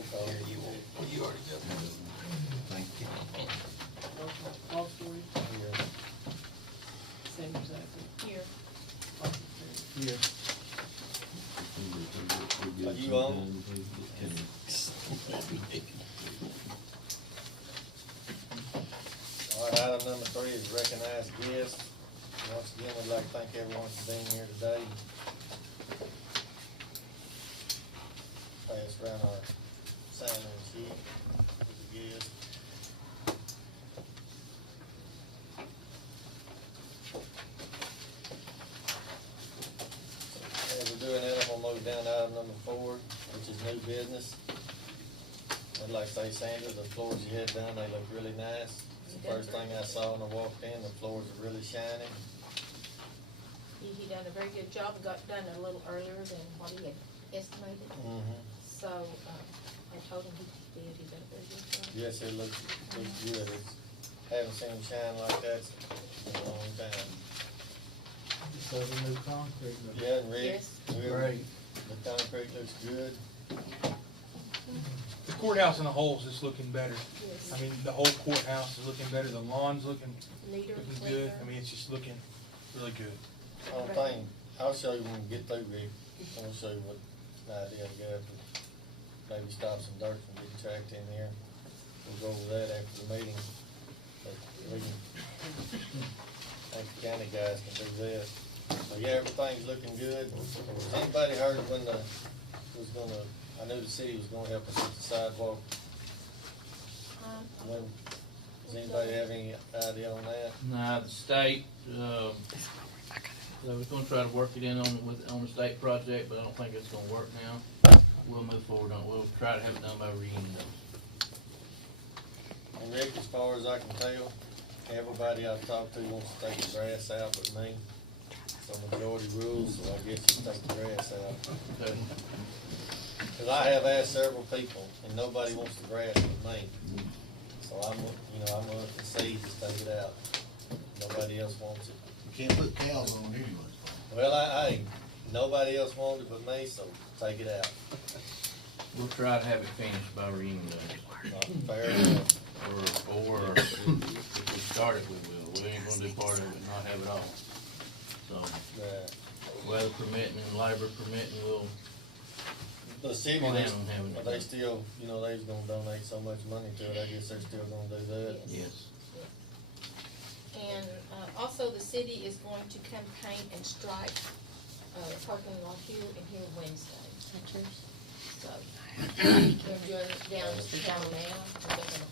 roll call. You already got that. Thank you. All for you. Yeah. Sanders Actor. Here. Here. Are you on? All right, item number 3 is recognized guests. Once again, we'd like to thank everyone for being here today. Pass around our sign-in sheet for the guests. As we're doing that, I'm gonna move down to item number 4, which is new business. I'd like to say, Sandra, the floors you had done, they look really nice. It's the first thing I saw when I walked in, the floors are really shiny. He done a very good job and got done a little earlier than what he had estimated. So, I told him he done a very good job. Yes, it looks good. Haven't seen them shine like that in a long time. So the new concrete. Yeah, and Rick, Yes. Great. the concrete looks good. The courthouse in the whole is just looking better. Yes. I mean, the whole courthouse is looking better, the lawn's looking Neater, good. cleaner. I mean, it's just looking really good. One thing, I'll show you when we get through, Rick. I'll show you what idea I got. Maybe stop some dirt from getting tracked in here. We'll go over that after the meeting. But we can, I think the county guys can do that. So yeah, everything's looking good. Has anybody heard when I knew the city was gonna help us with the sidewalk? When, does anybody have any idea on that? Nah, the state, they was gonna try to work it in on the state project, but I don't think it's gonna work now. We'll move forward on it. We'll try to have it done by reunion. And Rick, as far as I can tell, everybody I've talked to wants to take the grass out but me. So majority rules, so I guess you take the grass out. Okay. Cause I have asked several people and nobody wants the grass but me. So I'm gonna concede, just take it out. Nobody else wants it. You can't put cows on anyway. Well, nobody else wants it but me, so take it out. We'll try to have it finished by reunion day. Not fair enough. Or if we start it, we will. We ain't gonna do part of it and not have it all. So, weather permitting and labor permitting, we'll The city, plan on having it. they still, they was gonna donate so much money to it, I guess they're still gonna do that. Yes. And, also the city is going to come paint and stripe, parking lot here and here Wednesday. So, they're doing it down town now, they're gonna,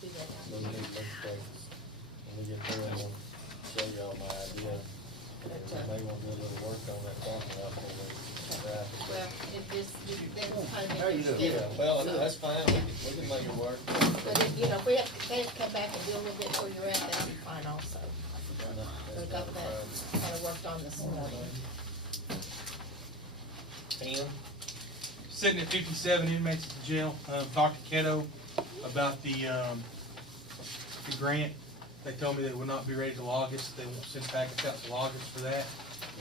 do that We'll out need here. to look at those. When we get through, I'm gonna show y'all my idea. We may wanna do a little work on that parking lot for the traffic. Well, they will kind of How you make doing? it Yeah, well, that's fine, we can make it work. But if, if they have to come back and deal with it where you're at, that'd be fine also. We That's got not a that problem. kind of worked on this morning. Tim? Sitting at 57 inmates at the jail, talked to Keto about the grant. They told me they would not be ready till August, they won't send packets out till August for that,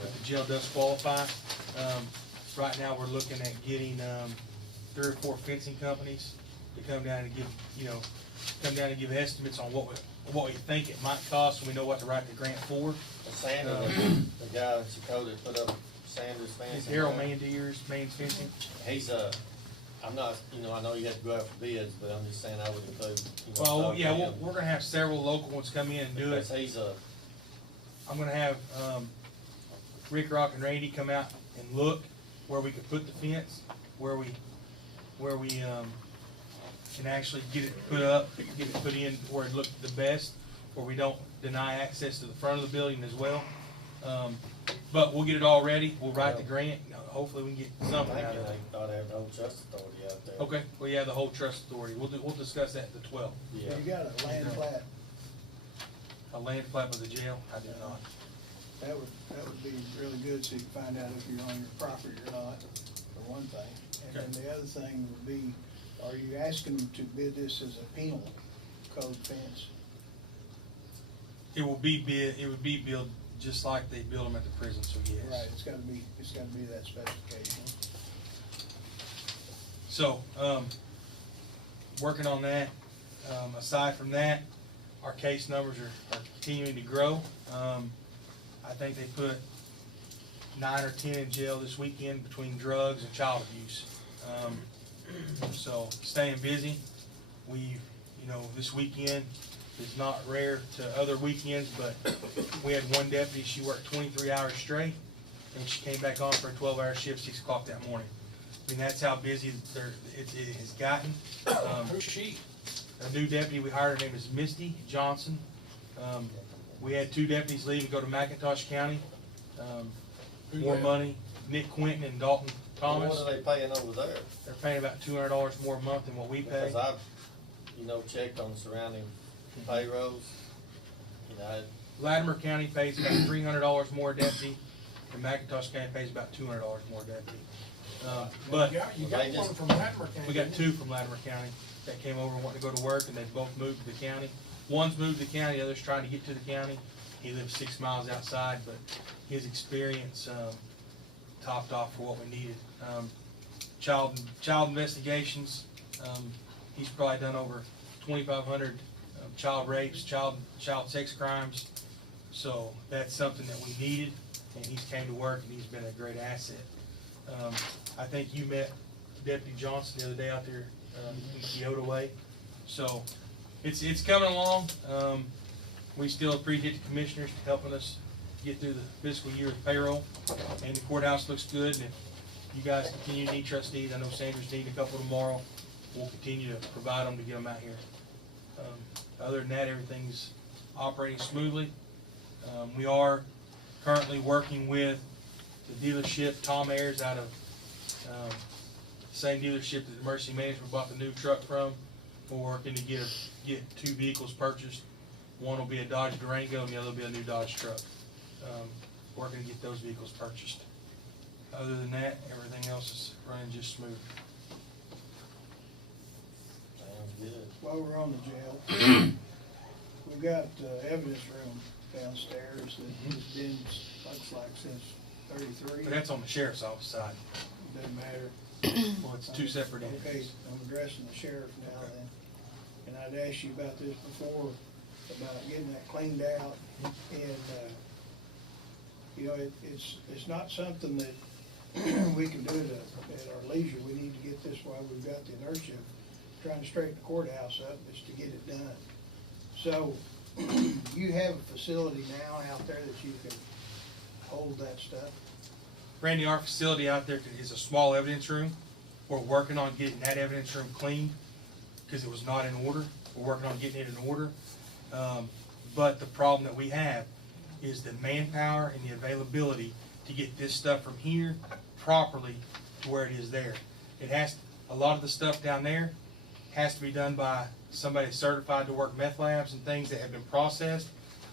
but the jail does qualify. Right now, we're looking at getting 3 or 4 fencing companies to come down and give estimates on what we think it might cost, so we know what to write the grant for. Sanders, the guy in Chicago that put up Sanders It's fencing. Harold Mandeers, Main's Fencing. He's I'm not, I know you have to go out for bids, but I'm just saying I would include, Well, talk to yeah, him. we're gonna have several local ones come in and do it. Because he's I'm gonna have, Rick Rock and Randy come out and look where we could put the fence, where we can actually get it put up, get it put in where it looked the best, where we don't deny access to the front of the building as well. But we'll get it all ready, we'll write the grant, hopefully we can get I something think out of it. they ought to have the whole trust authority out there. Okay, well, yeah, the whole trust authority, we'll discuss that at the 12th. Yeah. You got a land plat, A land plat of the jail, I do not. that would be really good, so you can find out if you're on your property or not, for one thing. And then the other thing would be, are you asking them to bid this as a penal code fence? It would be built just like they build them at the prison, so yes. Right, it's gotta be that specification. So, working on that. Aside from that, our case numbers are continuing to grow. I think they put 9 or 10 in jail this weekend between drugs and child abuse. So staying busy. This weekend is not rare to other weekends, but we had one deputy, she worked 23 hours straight, and she came back on for a 12-hour shift, 6 o'clock that morning. I mean, that's how busy it has gotten. Who's she? A new deputy we hired, her name is Misty Johnson. We had 2 deputies leave and go to McIntosh County. More money, Nick Quinton and Dalton Thomas. What are they paying over there? They're paying about $200 more a month than what we pay. Because I've, checked on surrounding payrolls, Latimer County pays about $300 more a deputy, and McIntosh County pays about $200 more a deputy. But You got one from Latimer County. we got 2 from Latimer County that came over and wanted to go to work, and they both moved to the county. One's moved to the county, the other's trying to get to the county. He lives 6 miles outside, but his experience topped off for what we needed. Child investigations, he's probably done over 2,500 child rapes, child sex crimes. So that's something that we needed, and he's came to work, and he's been a great asset. I think you met Deputy Johnson the other day out there in Kyoto Way. So it's coming along. We still appreciate the commissioners helping us get through the fiscal year with payroll, and the courthouse looks good. And if you guys continue to need trustees, I know Sanders need a couple tomorrow, we'll continue to provide them to get them out here. Other than that, everything's operating smoothly. We are currently working with the dealership, Tom Ayers, out of the same dealership that Mercy Management bought the new truck from. We're working to get 2 vehicles purchased. One will be a Dodge Durango and the other will be a new Dodge truck. Working to get those vehicles purchased. Other than that, everything else is running just smooth. sounds good. While we're on the jail, we've got evidence room downstairs that has been, looks like since '33. But that's on the sheriff's office side. Doesn't matter. Well, it's 2 separate Okay, entities. I'm addressing the sheriff now then. And I'd asked you about this before, about getting that cleaned out. And, it's not something that we can do at our leisure. We need to get this while we've got the inertia. Trying to straighten the courthouse up is to get it done. So, you have a facility now out there that you can hold that stuff? Randy, our facility out there is a small evidence room. We're working on getting that evidence room cleaned because it was not in order. We're working on getting it in order. But the problem that we have is the manpower and the availability to get this stuff from here properly to where it is there. A lot of the stuff down there has to be done by somebody certified to work meth labs and things that have been processed.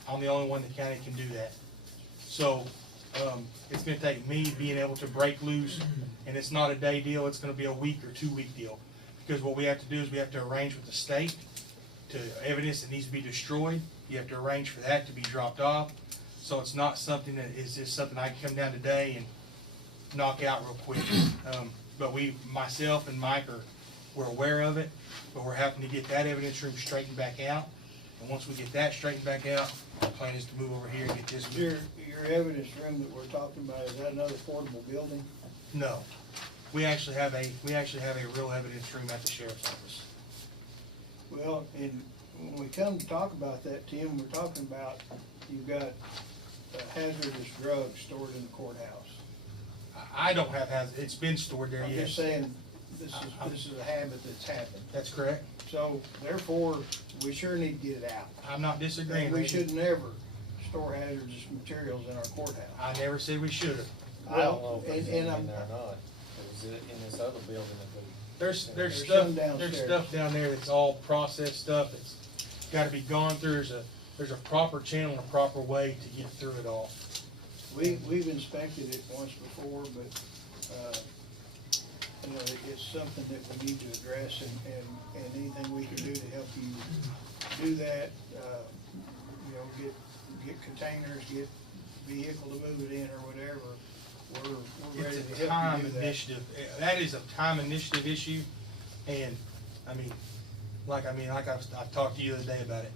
I'm the only one in the county can do that. So, it's gonna take me being able to break loose, and it's not a day deal, it's gonna be a week or 2-week deal. Because what we have to do is we have to arrange with the state to evidence that needs to be destroyed. You have to arrange for that to be dropped off. So it's not something that is just something I can come down today and knock out real quick. But myself and Mike we're aware of it, but we're having to get that evidence room straightened back out. And once we get that straightened back out, our plan is to move over here and get this. Your evidence room that we're talking about, is that another portable building? No, we actually have a real evidence room at the sheriff's office. Well, and when we come to talk about that, Tim, we're talking about, you've got hazardous drugs stored in the courthouse. I don't have it's been stored there, I'm yes. just saying, this is a habit that's happened. That's correct. So therefore, we sure need to get it out. I'm not disagreeing. And we Randy. should never store hazardous materials in our courthouse. I never said we should have. I don't know if it's And in there or I'm- not. Is it in this other building that we? There's There's stuff, some downstairs. there's stuff down there that's all processed stuff that's gotta be gone through. There's a proper channel and a proper way to get through it all. We've inspected it once before, but, it's something that we need to address, and anything we can do to help you do that, get containers, get vehicle to move it in or whatever, we're ready It's to a time help you do that. initiative. That is a time initiative issue, and, I mean, like I talked to you the other day about it.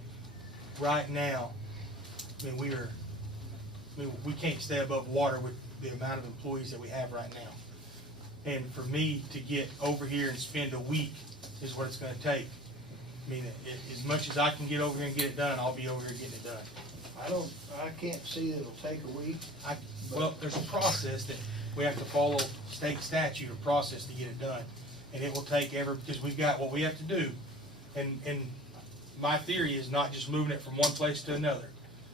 Right now, we can't stay above water with the amount of employees that we have right now. And for me to get over here and spend a week is what it's gonna take. As much as I can get over here and get it done, I'll be over here getting it done. I can't see that it'll take a week. Well, there's a process that we have to follow, state statute, a process to get it done. And it will take because we've got what we have to do. And my theory is not just moving it from one place to another.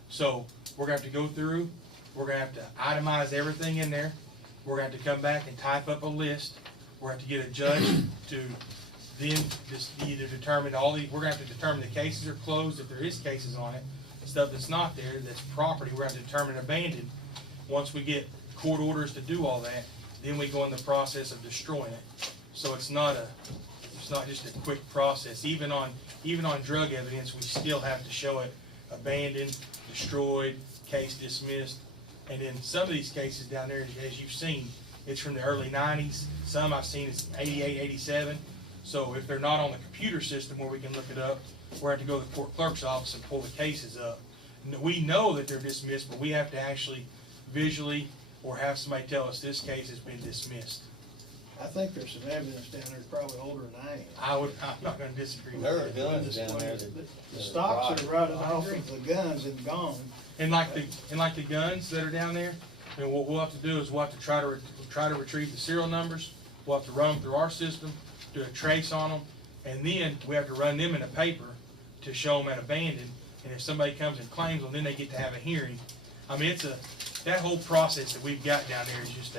So we're gonna have to go through, we're gonna have to itemize everything in there. We're gonna have to come back and type up a list. We're gonna have to get a judge to then just either determine we're gonna have to determine the cases are closed, if there is cases on it. Stuff that's not there, that's property, we're gonna have to determine abandoned. Once we get court orders to do all that, then we go in the process of destroying it. So it's not just a quick process. Even on drug evidence, we still have to show it abandoned, destroyed, case dismissed. And then some of these cases down there, as you've seen, it's from the early 90s. Some I've seen is 88, 87. So if they're not on the computer system where we can look it up, we're going to go to the court clerk's office and pull the cases up. We know that they're dismissed, but we have to actually visually or have somebody tell us this case has been dismissed. I think there's some evidence down there probably older than I am. I'm not going to disagree with There are that. guns down there The stocks are rotting off of the guns and gone. And like the guns that are down there, and what we'll have to do is we'll have to try to retrieve the serial numbers. We'll have to run them through our system, do a trace on them, and then we have to run them in a paper to show them at abandoned. And if somebody comes and claims them, then they get to have a hearing. That whole process that we've got down there is just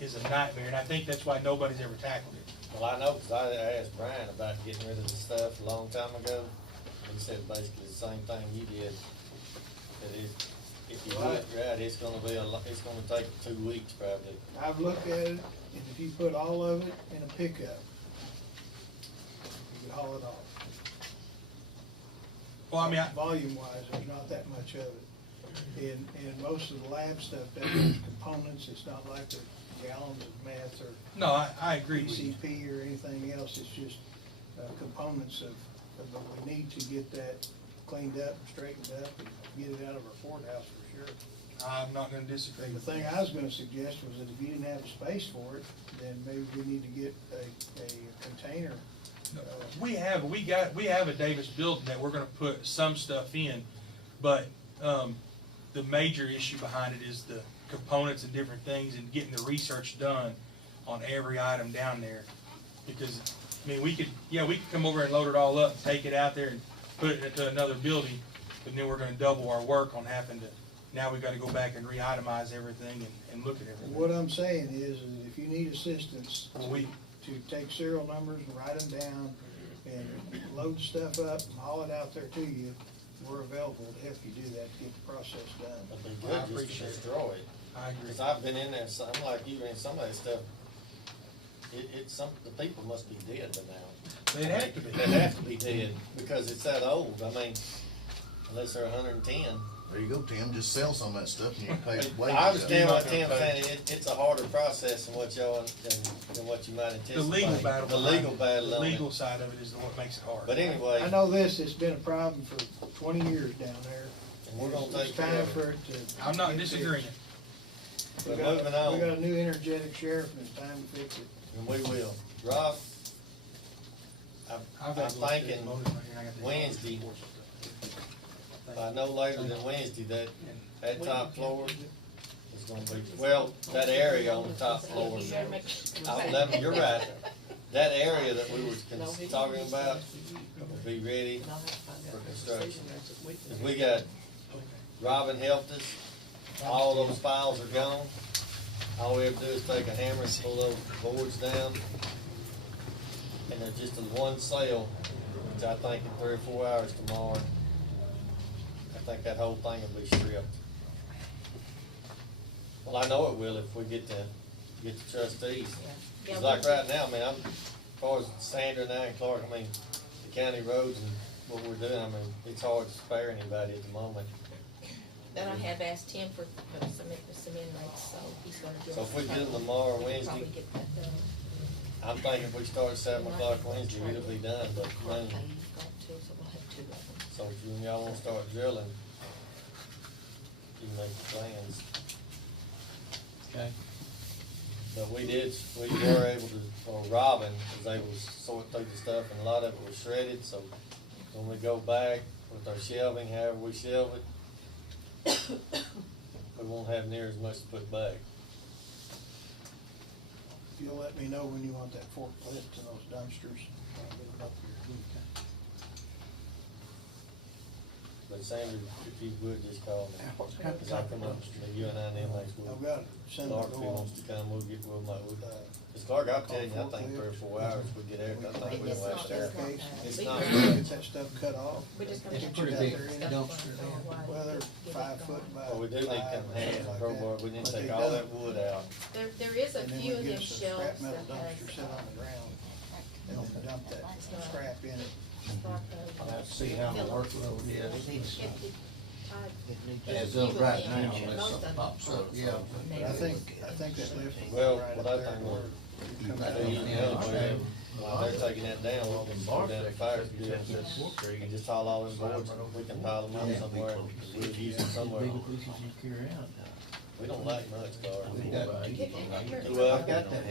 is a nightmare, and I think that's why nobody's ever tackled it. Well, I know, because I asked Brian about getting rid of the stuff a long time ago. He said basically the same thing you did. That is, if you do it right, it's gonna take 2 weeks probably. I've looked at it, and if you put all of it in a pickup, you could haul it off. Well, Volume-wise, there's not that much of it. And most of the lab stuff doesn't have components, it's not like the gallons of meth or no, I agree with you. PCP or anything else, it's just components but we need to get that cleaned up, straightened up, and get it out of our courthouse for sure. I'm not going to disagree. The thing I was gonna suggest was that if you didn't have a space for it, then maybe we need to get a container. We have a Davis building that we're gonna put some stuff in, but the major issue behind it is the components and different things and getting the research done on every item down there. Because we could come over and load it all up and take it out there and put it into another building, but then we're gonna double our work on having to. Now we got to go back and re-itemize everything and look at everything. What I'm saying is that if you need assistance Well, to take serial numbers and write them down and load stuff up and haul it out there to you, we're available to help you do that, to get the process done. It'd be I good just appreciate to it. destroy it. I agree. Because I've been in there, I'm like you, and some of that stuff, the people must be dead by now. They'd have to be. They have to be dead, because it's that old. Unless they're 110. There you go, Tim, just sell some of that stuff and you can pay wages. I understand what You're not Tim's gonna pay. saying, it's a harder process than what y'all, than what you might anticipate. The legal battle. The legal battle The on it. legal side of it is what makes it hard. But anyway, I know it's been a problem for 20 years down there. and we're gonna It's take care time of for it. it to. I'm not get disagreeing. fixed. But We got moving on. a new energetic sheriff and it's time to fix it. And we will. Rob, I've I'm got to look at this thinking motor right here. I got the- Wednesday, by no later than Wednesday, that top floor is gonna be, well, that area on the top floor. You're right. That area that we were talking about will be ready for construction. 'Cause we got, Robin helped us, all those files are gone. All we have to do is take a hammer and pull those boards down. And there's just a one sale, which I think in 3 or 4 hours tomorrow, I think that whole thing will be stripped. Well, I know it will if we get the trustees. It's like right now, as far as Sandra and I and Clark, the county roads and what we're doing, it's hard to spare anybody at the moment. Then I have asked him for some inmates, so he's gonna give. So us if we a do them couple. tomorrow, We can Wednesday, probably get that done. I'm thinking if we start at 7 o'clock Wednesday, it'll be done, but noon. So if you, y'all wanna start drilling, you can make the plans. Okay. But we were able to, or Robin was able to sort through the stuff, and a lot of it was shredded, so when we go back with our shelving, however we shelve it, we won't have near as much to put back. You'll let me know when you want that forklift and those dumpsters. I'll get them up here. But Sandra, if you would just call me. What kind of Cause I'll come up, you and I and them next week. I've got it. Send Clark, it if he along. wants to come, cause Clark, I'm telling you, I think 3 or 4 hours, we get everything, I think we It's can not- last it's there. not It's bad. not We- bad. Get that stuff cut off. We're just gonna It's have a pretty to big get stuff dumpster on there. why Well, they're get it 5 going. foot by Well, we do need to 5 come or hand something like crowbar, that. we need But to take they all done. that wood out. There is a And then few we of get them us a shelves scrap metal that has, dumpster set on the ground and then dump that scrap in it. I'll have to see how the workload is. As of right now, unless something pops up, Yeah, but I think that lift will Well, go right what up I there. think where will- it comes So out. you know, while they're taking that down, we can go down the fire pit, you just haul all them boards, we can pile them up somewhere, we'll use them somewhere. We don't like much, Carl. Well,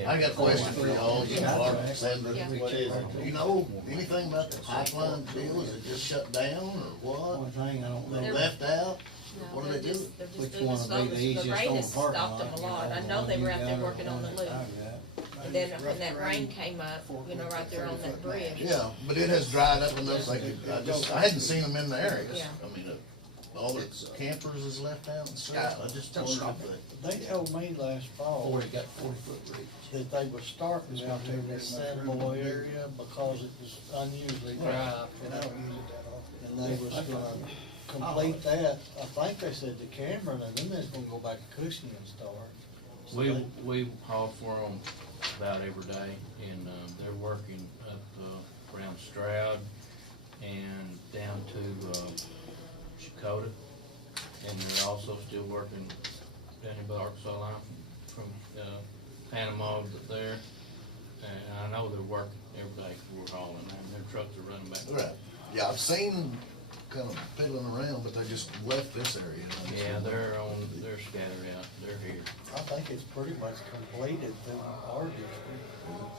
I got a question for y'all, Clark, Sandra. Yeah. what is it? Do you know anything about the pipeline deal? Is it just shut down or what? One thing I don't They know. left out? No, What do they're they do? just, they're just Which doing one the would be the slowest. The easiest rain on has parking stopped them lot, a you lot. know, I the know one they were you out there got or working on the one loop. that I got. And then when that rain came up, you know, right there on that bridge. Yeah, but it has dried up enough, they could, I hadn't seen them in the areas. Yeah. I mean, all the campers is left out and stuff. I just Don't wondered stop if it. They told me last fall Already got 40-foot reach. that they were starting down there in this Sandoval area because it was unusually dry. And I don't use it that often. And they was gonna complete that. I think they said to Cameron, and then they're gonna go back to Cushing and start. So We haul for them about every day, and, they're working up, around Stroud and down to, Chakota. And they're also still working down in Arkansas line from, Panama there. And I know they're working every day for hauling, and their trucks are running back. Right, yeah, I've seen them kind of piddling around, but they just left this area. Yeah, they're scattered out, they're here. I think it's pretty much completed through our district.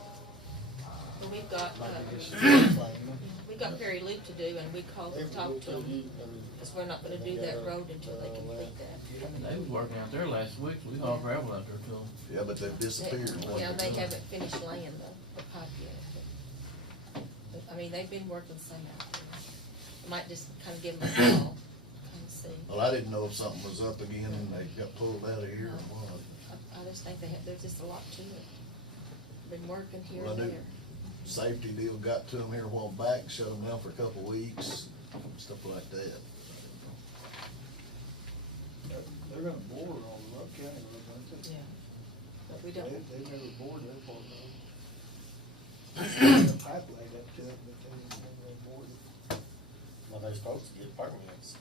But we've got, Maybe just reclaiming. we got Perry Loop to do, and we called and talked to them, because we're not gonna do that road until they complete that. They was working out there last week, we hauled gravel out there too. Yeah, but they've disappeared. Yeah, they haven't finished laying the pipe yet. But, I mean, they've been working some out there. I might just kind of give them a call and see. Well, I didn't know if something was up again and they got pulled out of here or what. I just think there's just a lot to it. Been working here Well, I and knew there. Safety deal got to them here a while back, shut them down for a couple of weeks, stuff like that. They're gonna bore on the Rock County Road, aren't they? Yeah. But we don't, They've never bored that part of it. The pipe laid up to it, but they've never bored it. Well, they're supposed to get permits.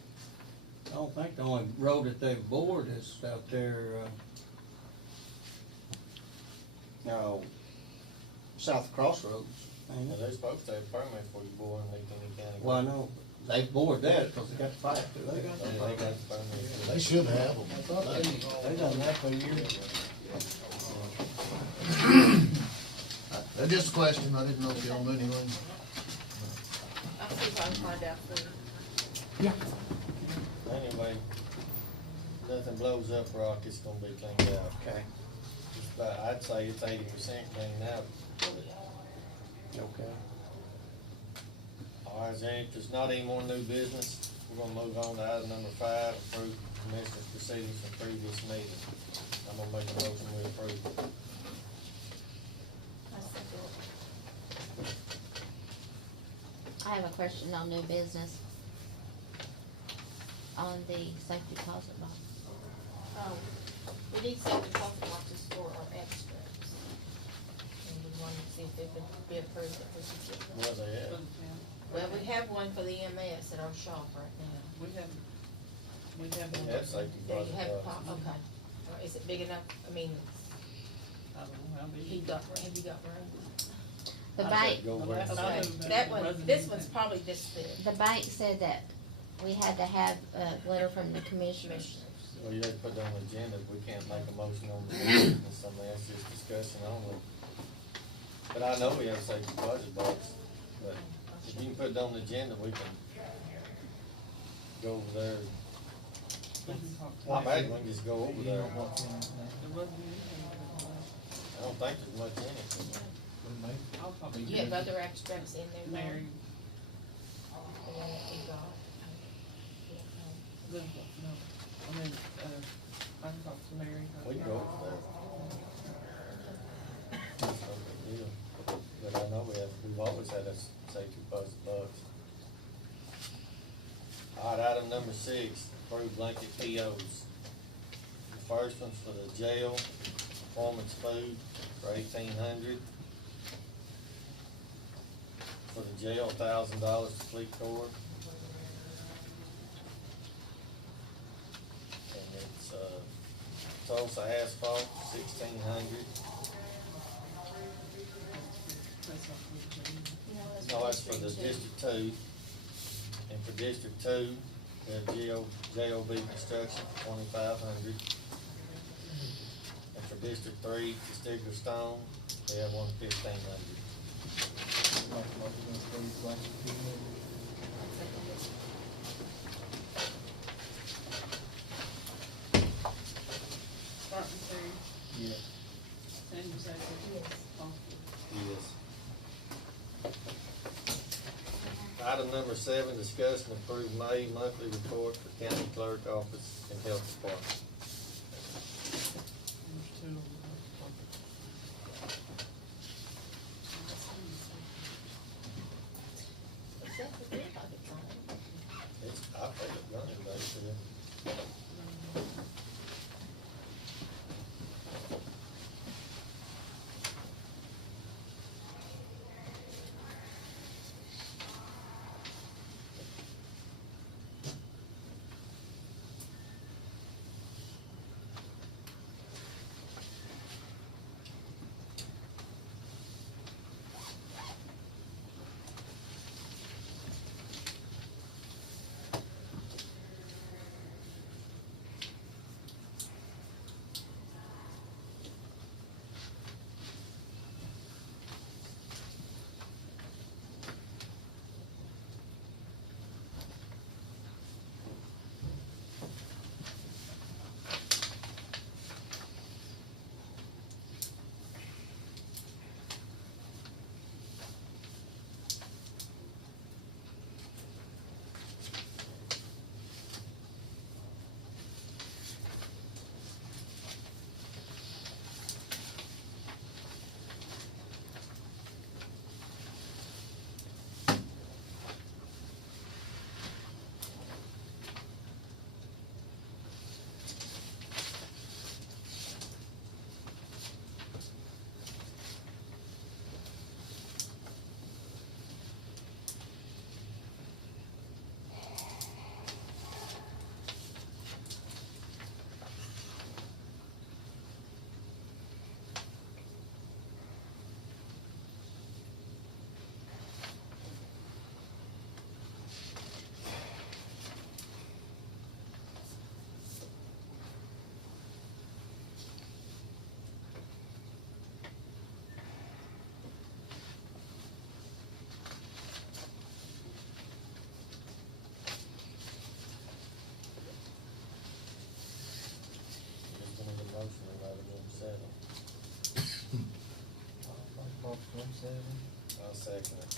I don't think the only road that they've bored is out there, no, South Crossroads. ain't Well, it? they're supposed to have permits before you bore in Lee County. Well, I know, they bored that because they got the pipe through They there. got the permits. They should have them. I thought they done that for years. That's just a question, I didn't know if y'all knew anything. I'll see if I can find out for you. Anyway, nothing blows up rock, it's gonna be cleaned out. Okay, It's about, I'd say it's 80% cleaned out. okay. All right, if there's not any more new business, we're gonna move on to item number 5, approve commissioner's proceedings from previous meeting. I'm gonna make a motion we approve. I have a question on new business. On the safety deposit box. We need some deposit boxes for our extras. And we wanted to see if it would be approved if we could get them. Where they at? Well, we have one for the EMS at our shop right now. We have one. That's safety Do you deposit have, box. okay. Is it big enough? I mean, I don't know how big. have you got room? The I bank, Go where it's Okay, at. those are That one, resident this one's banks. probably this thin. the bank said that we had to have a letter from the commissioners. Well, you have to put it on the agenda, we can't make a motion on the agenda, it's something that's just discussion only. But I know we have safety deposit box, but if you can put it on the agenda, we can go over there. I imagine we can just go over there. There wasn't anything. I don't think there's much in it. I'll probably. You have other abstracts in there, Mary, The one that we got. no, I mean, I can talk to Mary. We can go over there. It's no big deal. But I know we've always had a safety deposit box. All right, item number 6, approve blanket POs. The first one's for the jail, performance food for $1,800. For the jail, $1,000 to Fleet Corps. And it's, Tulsa asphalt, $1,600. No, that's for the District 2. And for District 2, we have JOB construction for $2,500. And for District 3, the Stigler Stone, they have one $1,500. Martin Terry, Yes. Sandy Sacker. Yes. Foster. Yes. Item number 7, discuss and approve May monthly report for county clerk office and health department. There's two of them. Is that the big bucket sign? It's, I think it's running back there. Just gonna get a motion on item number 7. I'll second it.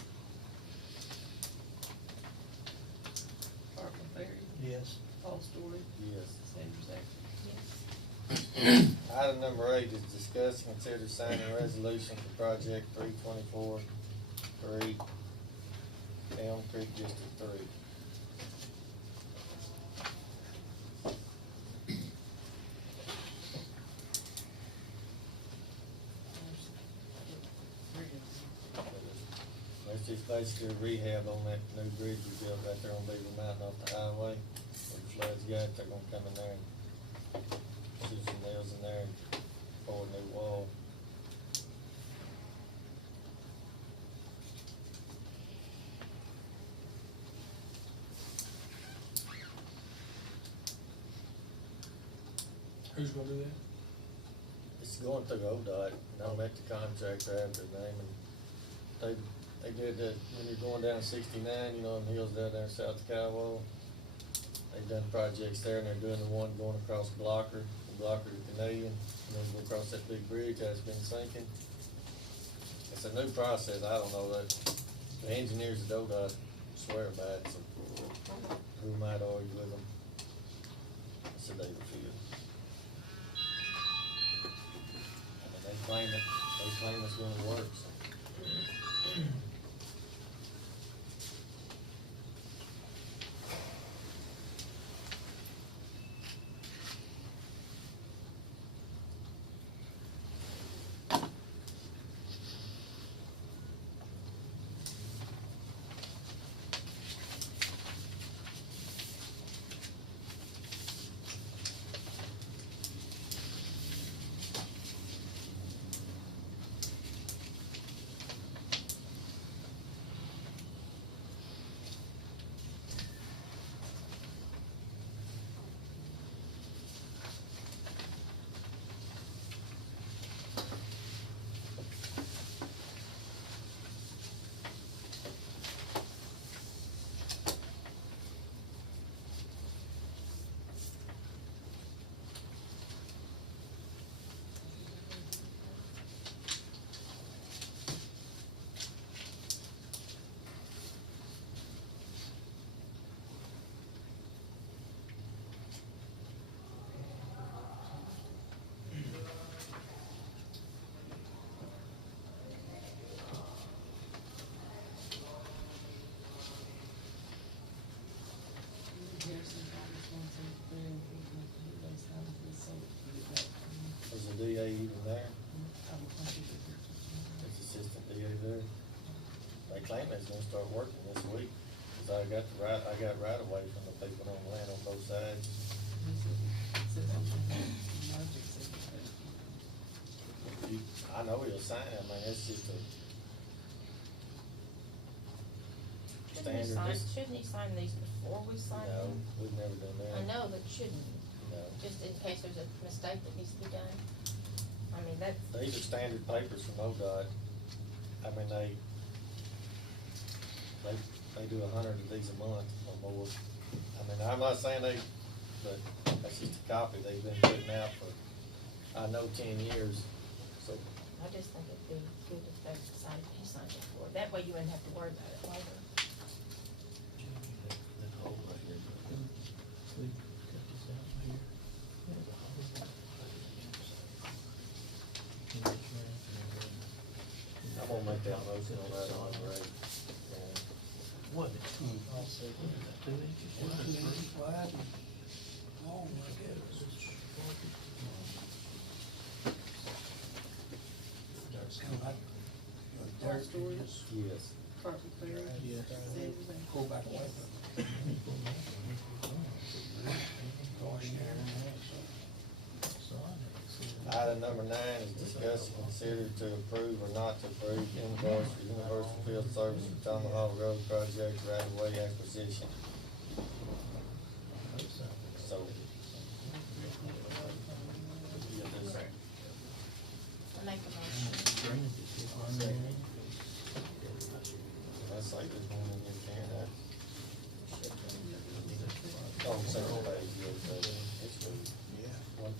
Martin Terry, Yes. Paul Story, Yes. Sandy Sacker. Item number 8 is discuss and consider signing a resolution for project 324-3, Elm Creek District 3. That's just basically a rehab on that new bridge we built right there on Beaver Mountain off the highway. Where the floods got, they're gonna come in there and shoot some nails in there and pour a new wall. Who's gonna do that? It's going through ODOT, and I met the contractor after the name, and they did that, when you're going down 69, you know, them hills down there south of Kiowa. They've done projects there, and they're doing the one going across Blocker to Canadian, and then go across that big bridge that's been sinking. It's a new process, I don't know, that, the engineers at ODOT swear by it, so who might argue with them? It's a day to feel. I mean, they claim it's gonna work, so. Is the DA even there? Is assistant DA there? They claim they're gonna start working this week, cause I got right away from the people on land on both sides. I know he'll sign, I mean, it's just a standard. Shouldn't he sign these before we sign No, them? we've never done that. I know, but shouldn't, No. just in case there's a mistake that needs to be done. I mean, that's, These are standard papers from ODOT. I mean, they do 100 of these a month or more. I mean, I'm not saying but that's just a copy they've been putting out for, I know, 10 years, so. I just think it'd be good if they signed, he signed it before, that way you wouldn't have to worry about it later. I'm gonna make that motion on that on the rate. What? Oh, my goodness. Kind of like dirt storage. Yes. Carpet clearing. Yes. Everything. Go back away from it. Go in there and Item number 9 is discuss and consider to approve or not to approve invoice for Universal Field Service for Tomahawk Road Project right-of-way acquisition. So. Get this. I make a motion. That's like this one in here, Karen, oh, second page, yeah, it's good. $1,155.73.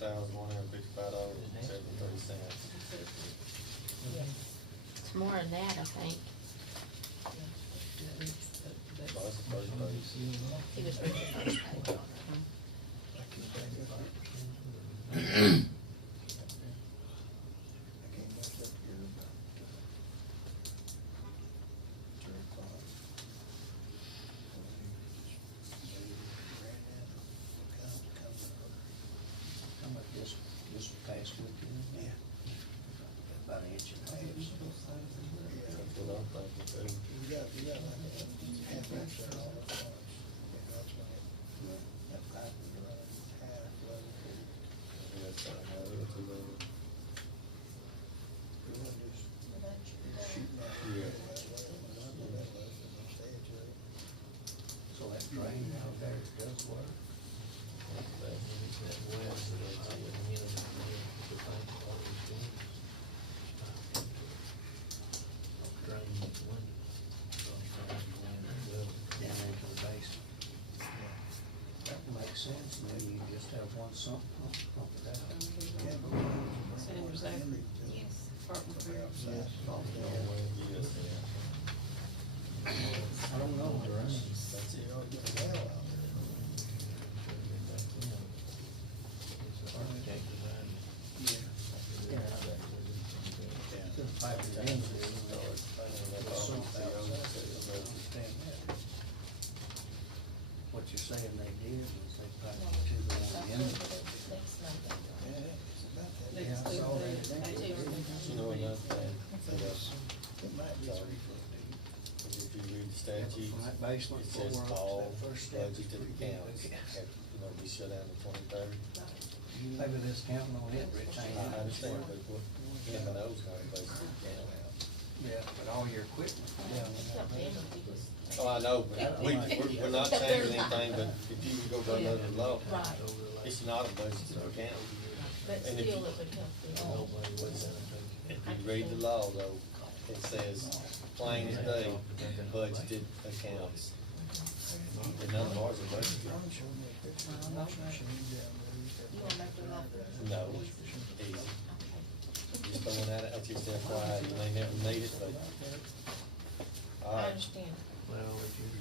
It's more than that, I think. Well, that's the first page. He was reading the first page. This past weekend? Yeah. About an inch and a half. That's what I'm thinking too. You got like a half inch there all at once. And that's when that pipe was running half level. Yeah, that's something I do too, It wasn't just shooting out. Yeah. So that drain out there does work. Down into the basement. That makes sense, maybe you just have one sump pump it out. Sanders Acre, Yes. Parkman Creek. Yes, yeah. I don't know, Russ. That's it. Couldn't pipe it in, so the sump outside, understand that. What you're saying they did was they piped it to the one in. Next Yeah, I saw that. Tuesday, You know, another thing, It might be 3 foot deep. if you read the statute, From that basement it says floor up to all that first step. budgeted accounts have, be shut down the 23rd. Maybe this counting on it, Rich, ain't I it? understand, but what, M&O's not a budgeted account out. Yeah, but all your equipment down in that basement. Oh, I know, but we're not changing anything, but if you go by another law, Right, it's not a budgeted account. but And if still you- it would help the. If you read the law though, it says plain as day, budgeted accounts. And none of ours are budgeted. I'm not sure. You wanna make the law? No, easy. Just throwing that out, just FYI, you may never need it, but. All I right, understand.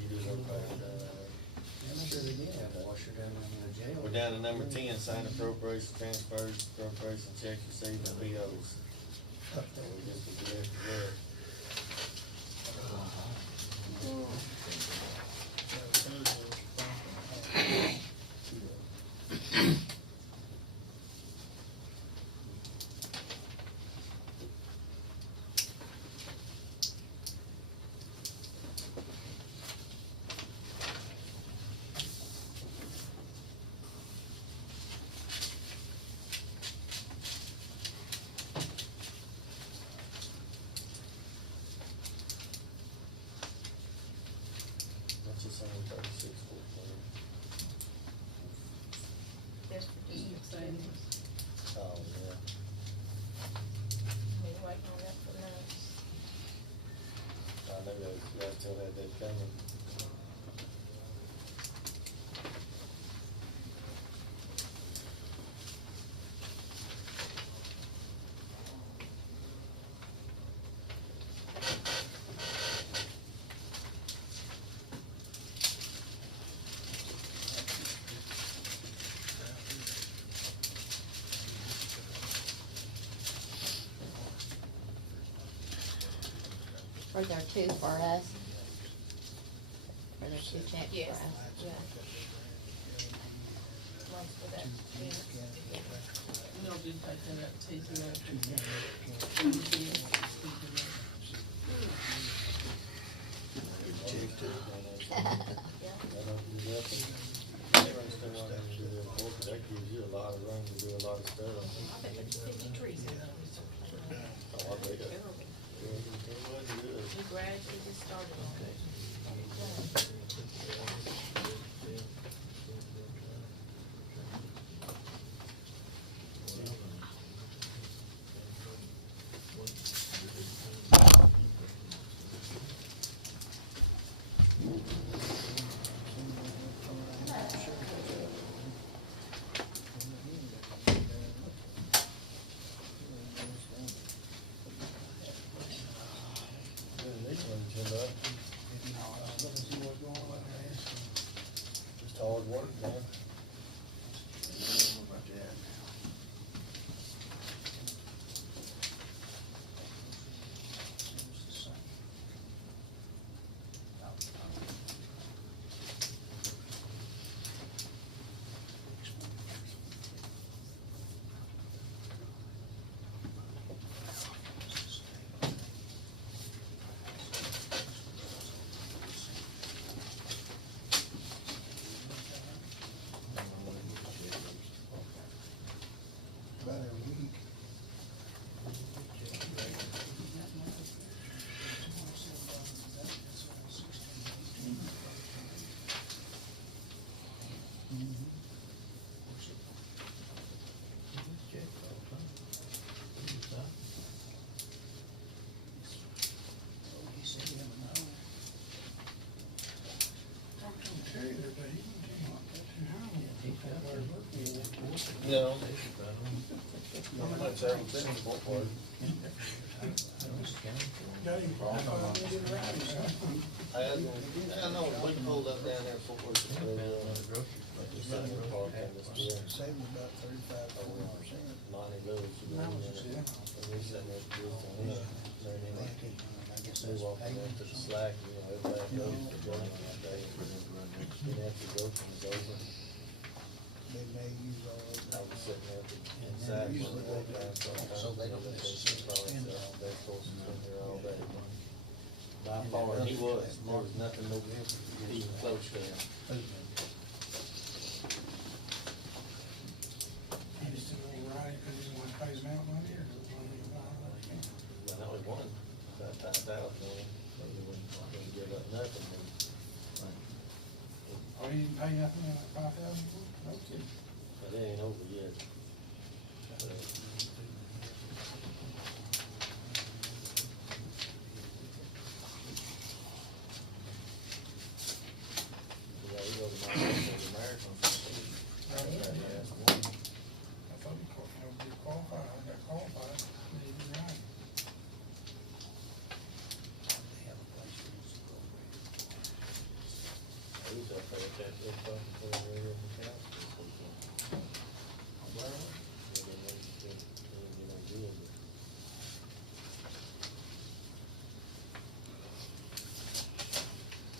you do okay. I'm sure they did have a washer down in the jail. We're down to number 10, sign appropriation, transfers, appropriation, checks received, and POs. So we just do that for that. What's this on 36, 14? That's for district savings. Oh, yeah. Been waiting on that for months. I know that, you guys still had that coming. Are there two for us? Are there two checks for Yes. us? Yeah. One's for that, yeah. We don't do take that up to TCO. Yeah. That opens it up. They understand why they do that for, 'cause that gives you a lot of room to do a lot of stuff. I bet there's 50 trees in there. Oh, I bet. Terrible. We gradually just started on it. Just hard work, man. No. How much I was in for it? I know, we pulled up down there for work. Just sitting there parked in this deal. Saving about 35–40%. Lonnie Lewis, you know, and we sitting there just on him. We walking into the slack, you know, everybody goes to the building that day. And after the open was over, They may use all of I was sitting there inside. So they don't necessarily spend it. They're supposed to sit there all day. By far, he was, there was nothing even close to him. He just didn't right, because he didn't want to pay his amount money, or does he want to buy it? Well, that was one, about 5,000, but we wouldn't give up nothing. Oh, he didn't pay nothing, like 5,000? Okay. But it ain't over yet. Yeah, he go to my American. I thought he qualified, I got qualified, he didn't right. He was up there at that big fucking thing right here in the council.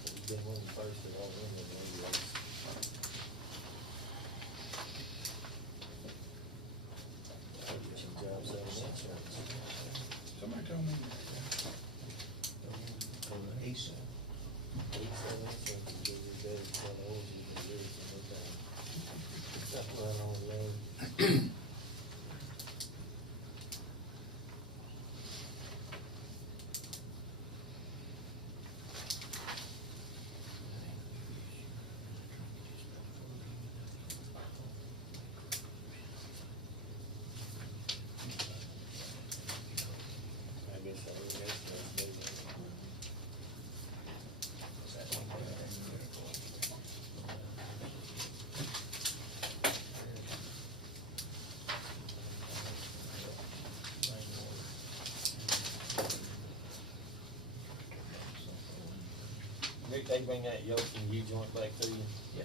He's been one of the first that all in there, anyways. I'll get some jobs out of insurance. Somebody told me that. He's selling insurance, and do your better, than old, you can do it sometime. Stuff right on the road. I guess I would guess that's maybe. Rick, they bring that yoke and U joint back to you? Yeah.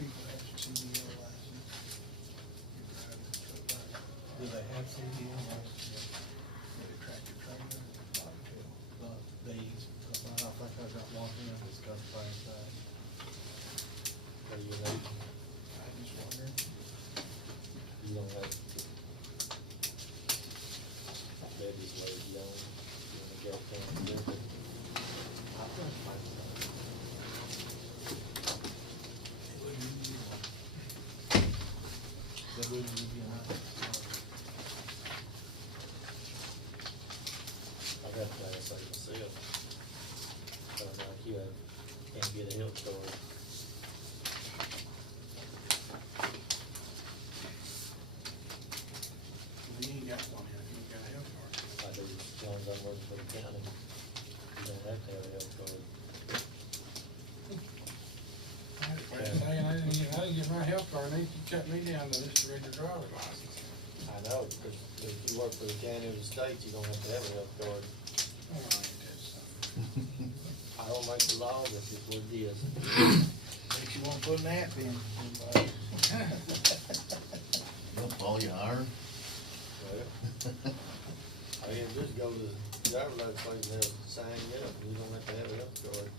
People have CDL license. Do they have CDL license? Get a tractor trailer, bobtail. These, I don't think I got one in, it's got the same thing. What do you need? I just wondering. You don't have. Betty's laid young, you wanna go down and do it? I think it's fine. They wouldn't give you enough. I got a class like myself. But I'm like, you have, can't get a health card. You ain't got one, you ain't got a health card. I do, as long as I'm working for the county, you don't have to have a health card. I didn't get my health card, they cut me down to just a regular driver's license. I know, because if you work for the county or the state, you don't have to have a health card. Oh, I ain't that stuff. I don't make the law, this is what it is. Makes you wanna put an app in. Yep, all you iron. Well, I can just go to the driver's license place and they'll sign you up, and you don't have to have a health card.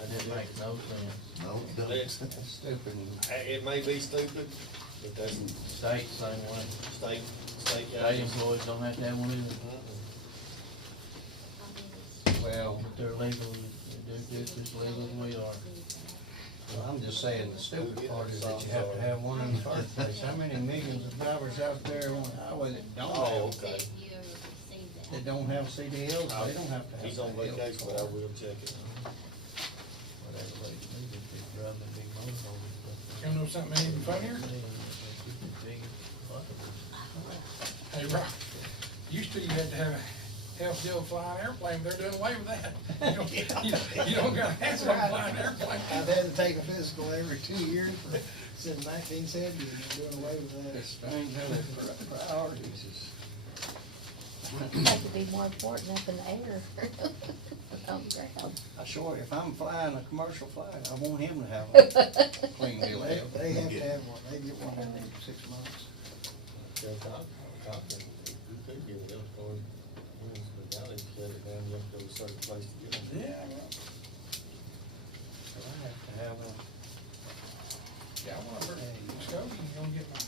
And I It did makes no sense. No, it don't. Listen, Stupid. it may be stupid, But that's State, same way. state State guys. employees don't have to have one either. Well, But they're legal, they're just as legal as we are. I'm just saying, the stupid part is that you have to have one in the first place. How many millions of drivers out there on the highway that don't Oh, have, okay. that don't have CDLs, they don't have to have. He's on CDLs. vacation, but I will check it. Whatever they do, they drive the big motorhomes. You know something even funnier? Hey, Rob, used to you had to have a health deal to fly an airplane, they're doing away with that. You don't gotta have to fly an airplane. I've had to take a physical every 2 years since 1970, and they're doing away with that. It's strange how their priorities is. That could be more important up in the air. On the ground. I sure, if I'm flying a commercial flight, I want him to have a clean bill of They, health. they have to have one, they get one every 6 months. Tell Compton, you could get a health card. But now they shut it down, you have to go to a certain place to get them. Yeah, well, So I have to have a yeah, I went over to Muskogee, and gonna get my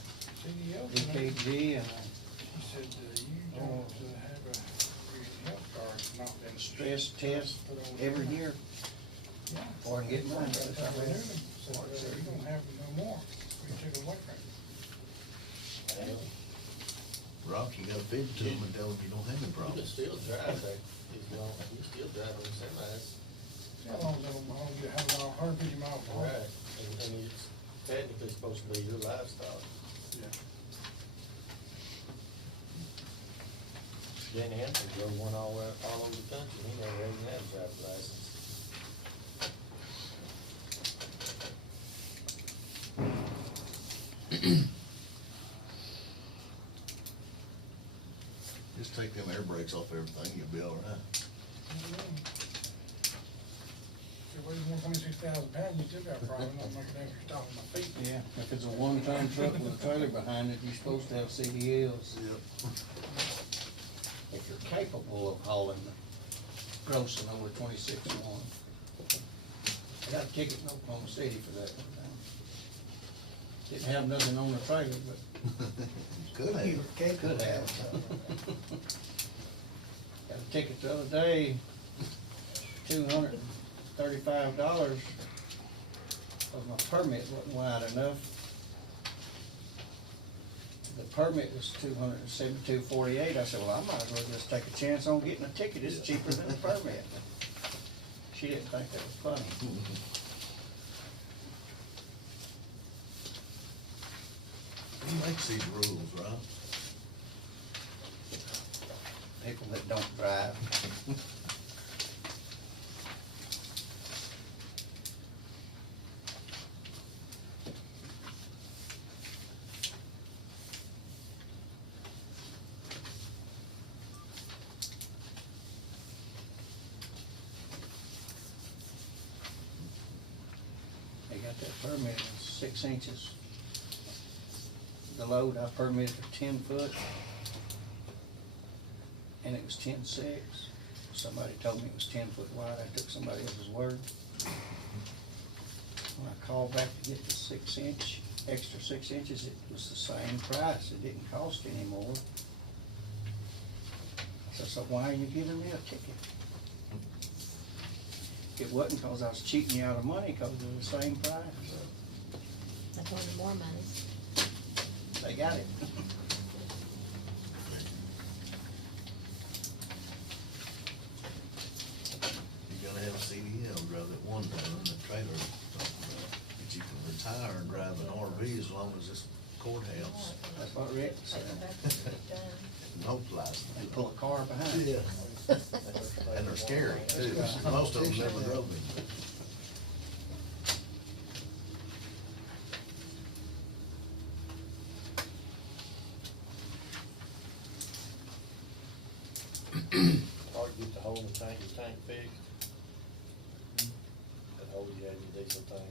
CDL. tonight. EKG and a He said, you don't have a health card, not been stress test put on every there. year, Yeah. or I can get mine. By the time we knew them, said, you don't have them no more, we took them away from you. Rock, you gotta feed it to them and tell them you don't have any You can problems. still drive that, as long, you can still drive them semis. How long is that, how long, 150 miles per hour? Right, and it's technically supposed to be your livestock. Yeah. Danny Hampton drove one all over the country, he never even had a driver's license. Just take them air brakes off everything, you'll be all right. If it weighs more than 26,000 pounds, you still got a problem, I'm making extra stop on my feet. Yeah, if it's a one-ton truck with a trailer behind it, you're supposed to have CDLs. Yep. If you're capable of hauling grossing over 26.1. I got a ticket in Oklahoma City for that one time. Didn't have nothing on the trailer, but Could have. You were capable could of have. that. Got a ticket the other day, $235, because my permit wasn't wide enough. The permit was $272.48. I said, well, I might as well just take a chance on getting a ticket, it's cheaper than the permit. She didn't think that was funny. Who makes these rules, Rob? People that don't drive. They got that permit, it's 6 inches. The load I permitted for 10 foot, and it was 10.6. Somebody told me it was 10 foot wide, I took somebody else's word. When I called back to get the 6 inch, extra 6 inches, it was the same price, it didn't cost any more. So why are you giving me a ticket? It wasn't cause I was cheating you out of money, cause it was the same price. I told him more money. They got it. You gotta have a CDL, drive that one ton in the trailer, that you can retire and drive an RV as long as it's courthouse. That's what Rick said. No license. They pull a car behind it. Yeah. And they're scary too. Most of them never drove me. Or get the hole in the tank fixed. That hole you had in your diesel tank.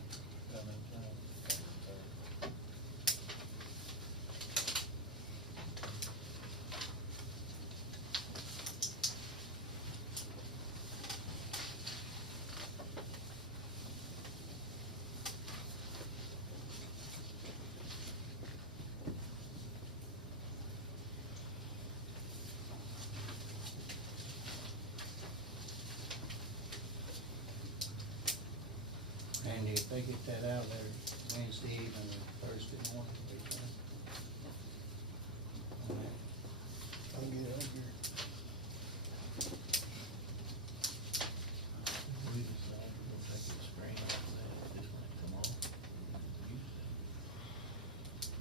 if they get that out there Wednesday evening or Thursday morning, it'll be fine. I'll get it over here. We decided we're gonna take the screen off of that, just let it come off.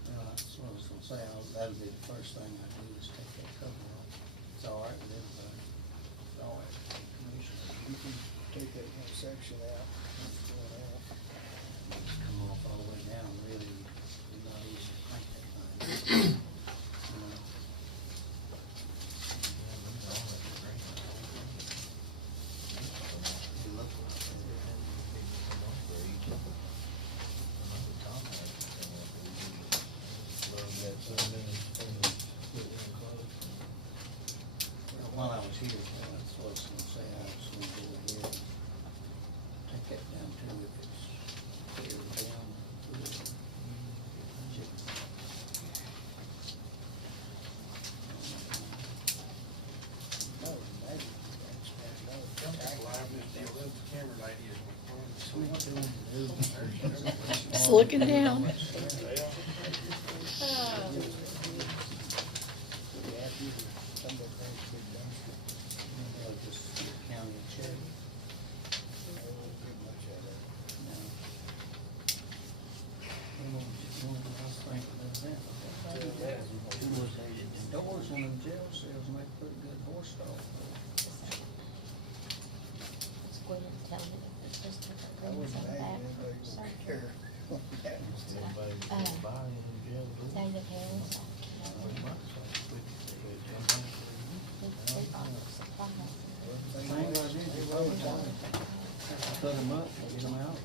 That's what I was gonna say, that'll be the first thing I do is take that cover off. It's all right with everybody. It's all right with the commissioner. You can take that one section out. That's going out. It's come off all the way down, really, it's not easy to crank that thing. You know, You look like While I was here, that's what I was gonna say, I was gonna go ahead and take that down too, if it's clear down. No, maybe. That's Just looking down. Like this county check. Doors in the jail cells make pretty good horse stalls. Let's go ahead and tell them if it's just I different wouldn't things on the back. imagine anybody So, would care what happens to them. tell you the parents, they bought supplies. Thing I did, they all the time. Put them up, get them out.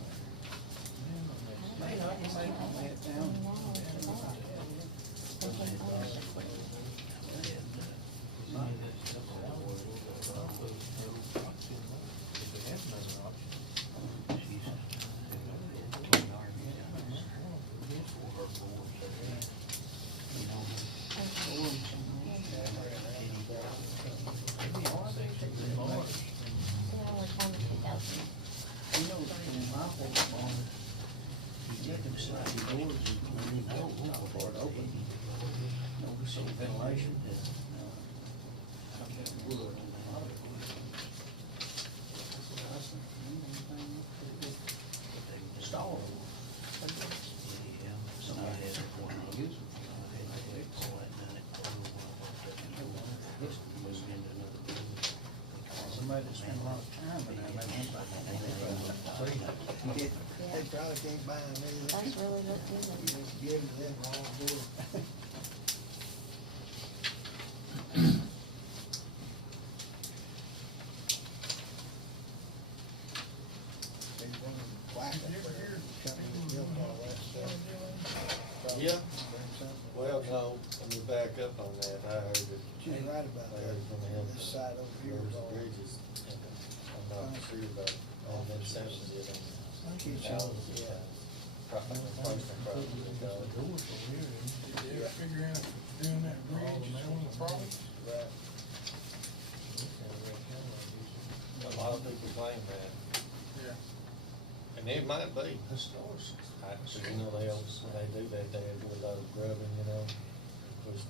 May not, you may not lay it down. You know, in my whole barn, you get them sliding doors, and you know, for it open. No, so ventilation. I've got wood on the bottom. Stall. Somebody has it for to use it. Somebody that spent a lot of time in there, maybe They probably can't buy them either. That's really good, You isn't it? just give them to them all do it. They want to whack it there, company that built all that stuff. Yeah. Bring something. Well, no, let me back up on that, I heard that. She's right about they that. was gonna help This side over here roads is and all. bridges. I'm not sure about all them sections yet on Kitchen, houses, yeah. personal property, they call it. Did you ever figure out doing that bridge is one of the problems? Right. A lot of people claim that, Yeah. and it might be. Historic. You know, when they do that, they do a lot of grubbing, you know, which,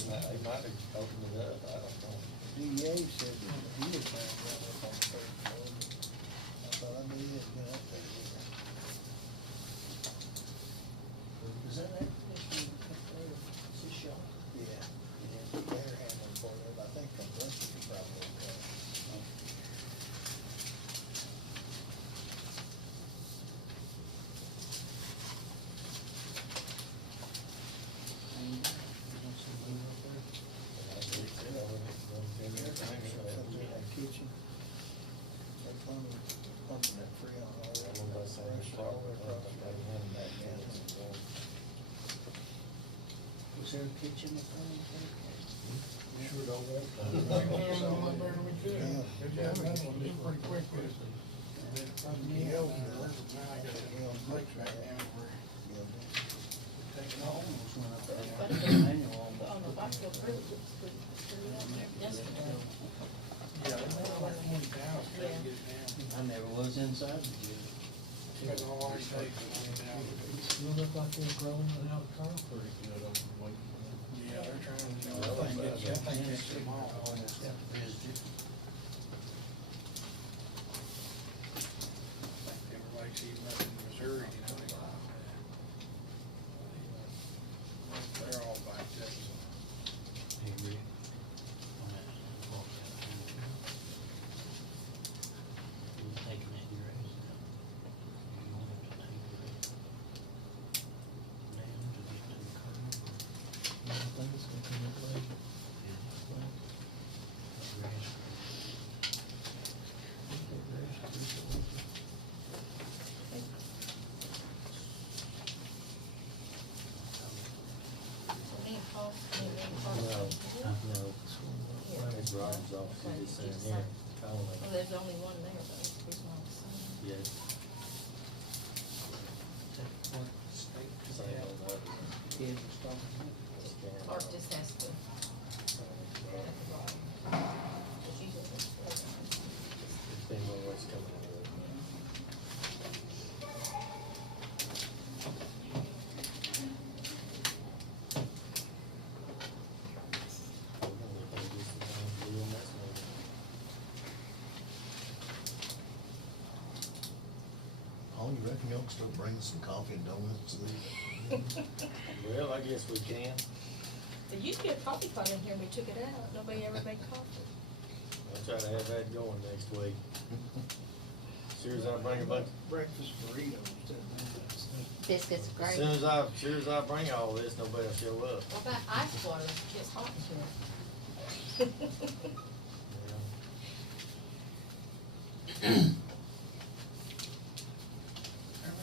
they might have opened it up, I don't know. DEA said that he was found down up on the third floor. I thought I knew he had been up there. Is that acquisition up there, is this shop? Yeah, yeah, they're handling for it, I think Kentucky is probably okay. Something in that kitchen. They pumping that freon all over, that fresh all over across the road and back down. Was there a kitchen up there? Sure don't want Yeah. Pretty quick with it. Yeah, Taking all almost went up there. But it- Manual But on the Rockville Bridge, it's pretty up there yesterday. Yeah, they were like 20,000, trying to get it down. I never was inside the jail. Depends on how long it takes. You look like they're growing out of concrete, you know, Yeah, they're trying, you know, that thing gets them all. Everybody's even up in Missouri, you know, they're all backed up, so. Any cost, any cost? No, it's Robin's office, Okay, it's just in here, Well, only, there's only one there, but it's not the same. yes. Same on the other one. Art just has to. At the bottom. But you can just put it on. Depends on what's coming out of it. Oh, you reckon y'all can still bring some coffee and donuts to these? Well, I guess we can. There used to be a coffee pot in here, we took it out, nobody ever made coffee. I'll try to have that going next week. Sure as I bring a bunch, Breakfast burritos, Biscuits, as great. soon as I bring all this, nobody will show up. What about ice water, it gets hot in here.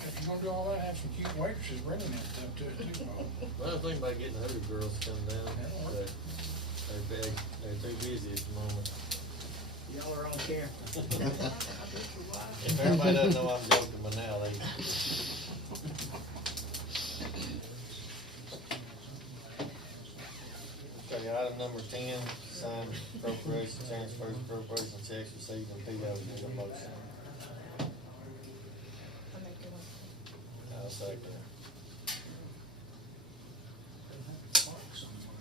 If you're gonna do all that, have some cute waitresses bringing that stuff to it too, Paul. Well, I was thinking about getting the other girls to come down, but they're too busy at the moment. Y'all are on camera. If everybody doesn't know I'm joking, but now they. Okay, item number 10, sign appropriation, transfers, appropriation checks received and POs, need a motion. I make a motion. I'll second.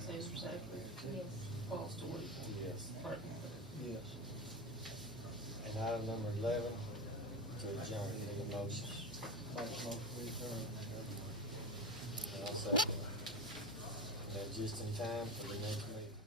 Sam Zachary, Yes. Paul Story, Yes. Martin. Yes. And item number 11, to adjourn, need a motion. Make a motion to adjourn. I'll second. And just in time for the next meeting.